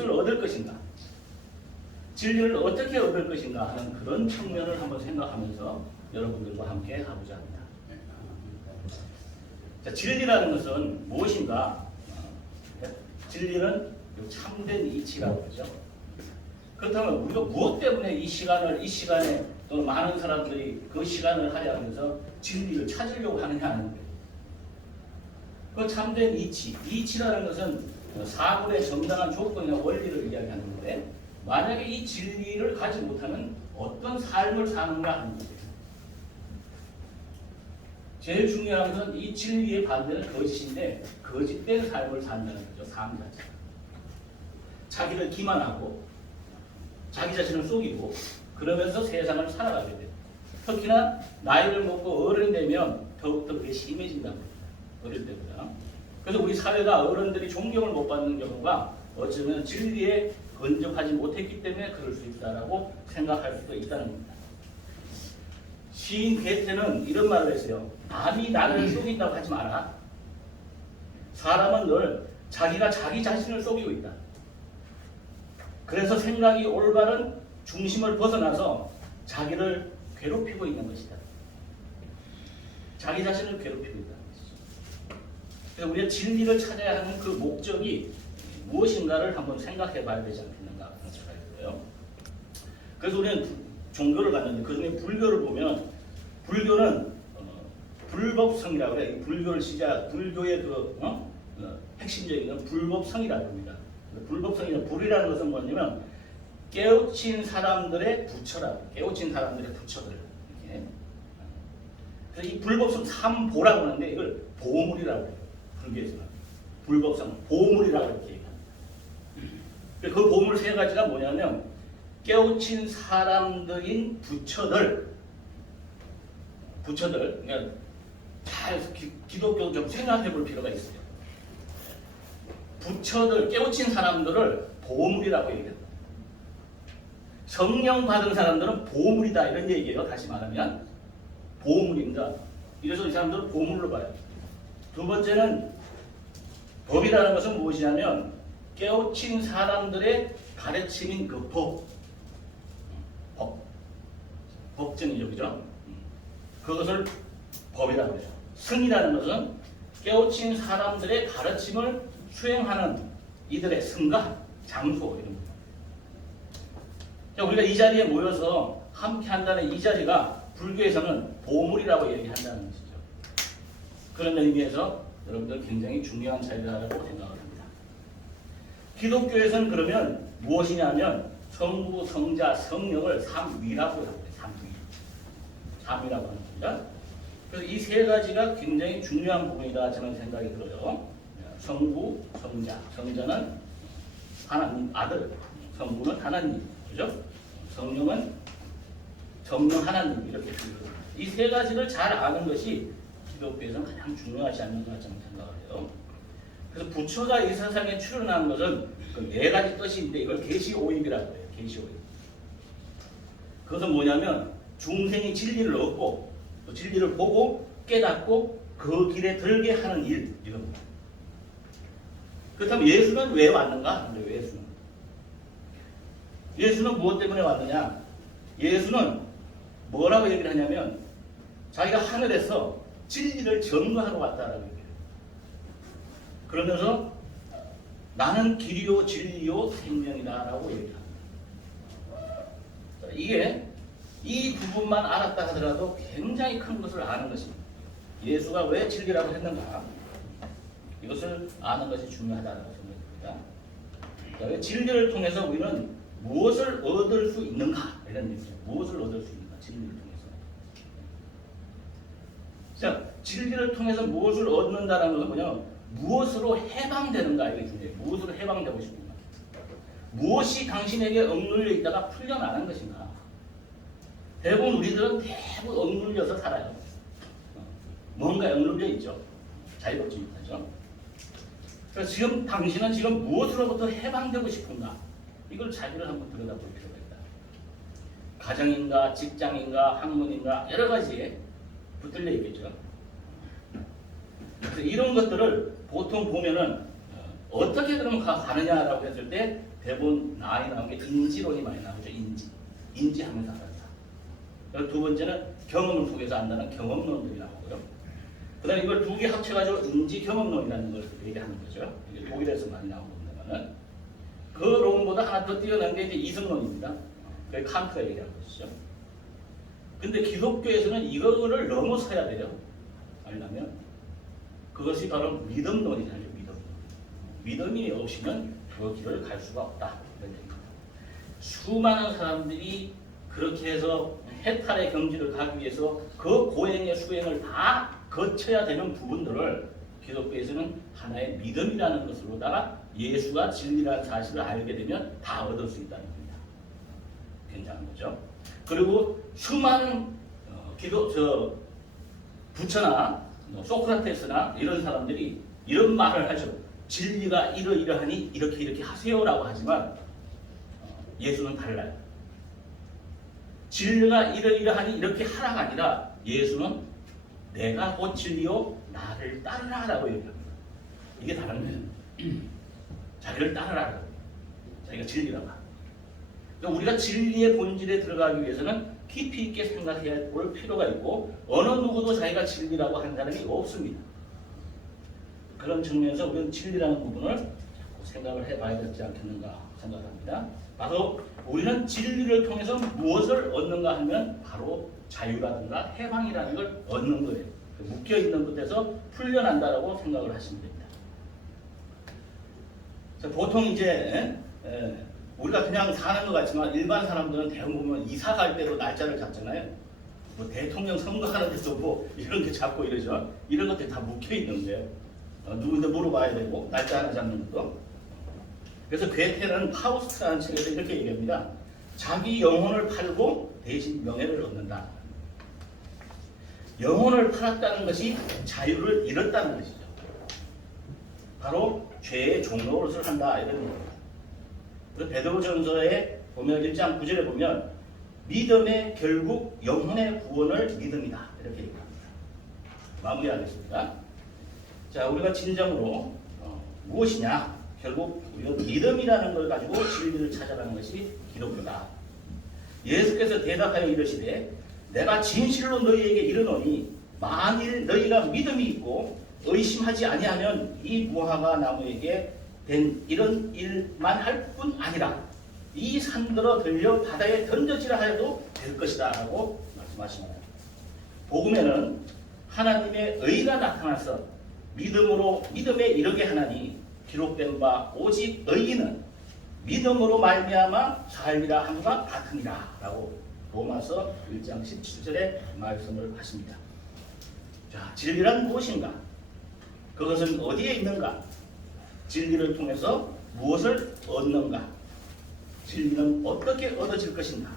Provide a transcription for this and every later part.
무엇을 얻을 것인가, 진리를 어떻게 얻을 것인가 하는 그런 측면을 한번 생각하면서 여러분들과 함께 가보자 합니다. 자, 진리라는 것은 무엇인가? 진리는 참된 이치라고 하죠. 그렇다면 우리가 무엇 때문에 이 시간에 또는 많은 사람들이 그 시간을 할애하면서 진리를 찾으려고 하느냐 하는 거예요. 그 참된 이치라는 것은 사물의 정당한 조건이나 원리를 이야기하는 건데, 만약에 이 진리를 가지 못하면 어떤 삶을 사는가 하는 거예요. 제일 중요한 것은 이 진리의 반대는 거짓인데, 거짓된 삶을 산다는 거죠. 삶 자체가. 자기를 기만하고 자기 자신을 속이고 그러면서 세상을 살아가게 돼요. 특히나 나이를 먹고 어른이 되면 더욱더 그게 심해진다고 합니다. 어릴 때보다. 그래서 우리 사회가 어른들이 존경을 못 받는 경우가 어쩌면 진리에 근접하지 못했기 때문에 그럴 수 있다라고 생각할 수도 있다는 겁니다. 시인 괴테는 이런 말을 했어요. 남이 나를 속인다고 하지 마라. 사람은 늘 자기가 자기 자신을 속이고 있다. 그래서 생각이 올바른 중심을 벗어나서 자기를 괴롭히고 있는 것이다. 자기 자신을 괴롭히고 있다는 것이죠. 그래서 우리가 진리를 찾아야 하는 그 목적이 무엇인가를 한번 생각해 봐야 되지 않겠는가 하는 생각이 들어요. 그래서 우리는 종교를 갖는데 그중에 불교를 보면 불교는 불법성이라고 해요. 불교의 핵심적인 건 불법성이라고 합니다. 불법성이나 불이라는 것은 뭐냐면 깨우친 사람들의 부처라고. 깨우친 사람들의 부처들. 이렇게. 그래서 이 불법성 삼보라고 하는데 이걸 보물이라고 해요. 불교에서는. 불법성 보물이라고 이렇게 얘기합니다. 그 보물 세 가지가 뭐냐면 깨우친 사람들인 부처들, 그러니까 잘 기독교 좀 생각해 볼 필요가 있어요. 부처들, 깨우친 사람들을 보물이라고 얘기합니다. 성령 받은 사람들은 보물이다 이런 얘기예요. 다시 말하면 보물입니다. 이래서 이 사람들을 보물로 봐요. 두 번째는 법이라는 것은 무엇이냐면 깨우친 사람들의 가르침인 그 법정이죠, 그죠? 그것을 법이라고 해요. 승이라는 것은 깨우친 사람들의 가르침을 수행하는 이들의 승가, 장소 이런 거. 우리가 이 자리에 모여서 함께 한다는 이 자리가 불교에서는 보물이라고 얘기한다는 것이죠. 그런 의미에서 여러분들 굉장히 중요한 자리라고 생각을 합니다. 기독교에서는 그러면 무엇이냐면 성부, 성자, 성령을 삼위라고 해요. 삼위라고 하는 겁니다. 그래서 이 세 가지가 굉장히 중요한 부분이다 저는 생각이 들어요. 성부, 성자, 성자는 하나님 아들, 성부는 하나님, 그죠? 성령은 성령 하나님 이렇게 부르는 이 세 가지를 잘 아는 것이 기독교에서는 가장 중요하지 않는가 저는 생각을 해요. 그래서 부처가 이 세상에 출현한 것은 그 네 가지 뜻인데 이걸 계시오입이라고 해요. 계시오입. 그것은 뭐냐면 중생이 진리를 얻고 또 진리를 보고 깨닫고 그 길에 들게 하는 일 이런 겁니다. 그렇다면 예수는 왜 왔는가? 예수는 무엇 때문에 왔느냐? 예수는 뭐라고 얘기를 하냐면 자기가 하늘에서 진리를 증거하러 왔다라고 얘기해요. 그러면서 나는 길이요 진리요 생명이다라고 얘기를 합니다. 이게 이 부분만 알았다 하더라도 굉장히 큰 것을 아는 것입니다. 예수가 왜 진리라고 했는가? 이것을 아는 것이 중요하다고 생각합니다. 진리를 통해서 우리는 무엇을 얻을 수 있는가? 이런 얘기죠. 무엇을 얻을 수 있는가? 진리를 통해서. 자, 진리를 통해서 무엇을 얻는다는 것은 뭐냐면 무엇으로 해방되는가? 이게 중요해요. 무엇으로 해방되고 싶은가? 무엇이 당신에게 억눌려 있다가 풀려나는 것인가? 대부분 우리들은 억눌려서 살아요. 뭔가 억눌려 있죠. 자유롭지 못하죠. 그래서 지금 당신은 지금 무엇으로부터 해방되고 싶은가? 이걸 자기를 한번 들여다볼 필요가 있다. 가정인가, 직장인가, 학문인가 여러 가지에 붙들려 있겠죠. 그래서 이런 것들을 보통 보면은 어떻게 그러면 가느냐라고 했을 때 대부분 많이 나오는 게 인지론이 많이 나오죠. 인지하면서 알았다. 두 번째는 경험을 통해서 안다는 경험론들이 나오고요. 그 다음에 이걸 두 개 합쳐가지고 인지 경험론이라는 걸 얘기하는 거죠. 이게 독일에서 많이 나오는 그 론보다 하나 더 뛰어난 게 이제 이성론입니다. 그게 칸트가 얘기한 것이죠. 근데 기독교에서는 이거를 넘어서야 돼요. 알려면 그것이 바로 믿음론이잖아요. 믿음이 없이는 그 길을 갈 수가 없다. 이런 얘기입니다. 수많은 사람들이 그렇게 해서 해탈의 경지를 가기 위해서 그 고행의 수행을 다 거쳐야 되는 부분들을 기독교에서는 하나의 믿음이라는 것으로다가 예수가 진리라는 사실을 알게 되면 다 얻을 수 있다는 겁니다. 굉장한 거죠. 그리고 수많은 부처나 소크라테스나 이런 사람들이 이런 말을 하죠. 진리가 이러이러하니 이렇게 하세요라고 하지만 예수는 달라요. 진리가 이러이러하니 이렇게 하라가 아니라 예수는 내가 곧 진리요 나를 따르라라고 얘기합니다. 이게 다른 거예요. 자기를 따르라. 자기가 진리라고. 그러니까 우리가 진리의 본질에 들어가기 위해서는 깊이 있게 생각해야 볼 필요가 있고 어느 누구도 자기가 진리라고 하는 사람이 없습니다. 그런 측면에서 우리는 진리라는 부분을 자꾸 생각을 해봐야 되지 않겠는가 생각합니다. 바로 우리는 진리를 통해서 무엇을 얻는가 하면 바로 자유라든가 해방이라는 걸 얻는 거예요. 묶여있는 것에서 풀려난다라고 생각을 하시면 됩니다. 보통 이제 우리가 그냥 사는 것 같지만 일반 사람들은 대부분 보면 이사 갈 때도 날짜를 잡잖아요. 뭐 대통령 선거하는 데서 뭐 이런 게 잡고 이러죠. 이런 것들이 다 묶여있는 거예요. 누군데 물어봐야 되고 날짜 하나 잡는 것도. 그래서 괴테는 파우스트라는 책에서 이렇게 얘기합니다. 자기 영혼을 팔고 대신 명예를 얻는다. 영혼을 팔았다는 것이 자유를 잃었다는 것이죠. 바로 죄의 종노릇을 한다 이런 얘기입니다. 그래서 베드로전서에 보면 1장 9절에 보면 믿음의 결국 영혼의 구원을 믿음이다 이렇게 얘기합니다. 마무리하겠습니다. 자, 우리가 진정으로 무엇이냐? 결국 우리가 믿음이라는 걸 가지고 진리를 찾아가는 것이 기독교다. 예수께서 대답하여 이르시되 내가 진실로 너희에게 이르노니 만일 너희가 믿음이 있고 의심하지 아니하면 이 무화과 나무에게 된 이런 일만 할 뿐 아니라 이 산들어 들려 바다에 던져지라 하여도 될 것이다 라고 말씀하십니다. 복음에는 하나님의 의가 나타나서 믿음에 이르게 하나니 기록된 바 오직 의인은 믿음으로 말미암아 삶이라 함과 같으니라 라고 로마서 1장 17절에 말씀을 하십니다. 자, 진리란 무엇인가? 그것은 어디에 있는가? 진리를 통해서 무엇을 얻는가? 진리는 어떻게 얻어질 것인가?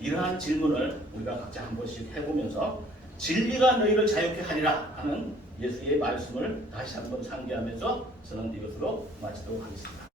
이러한 질문을 우리가 각자 한 번씩 해보면서 진리가 너희를 자유케 하리라 하는 예수의 말씀을 다시 한번 상기하면서 저는 이것으로 마치도록 하겠습니다.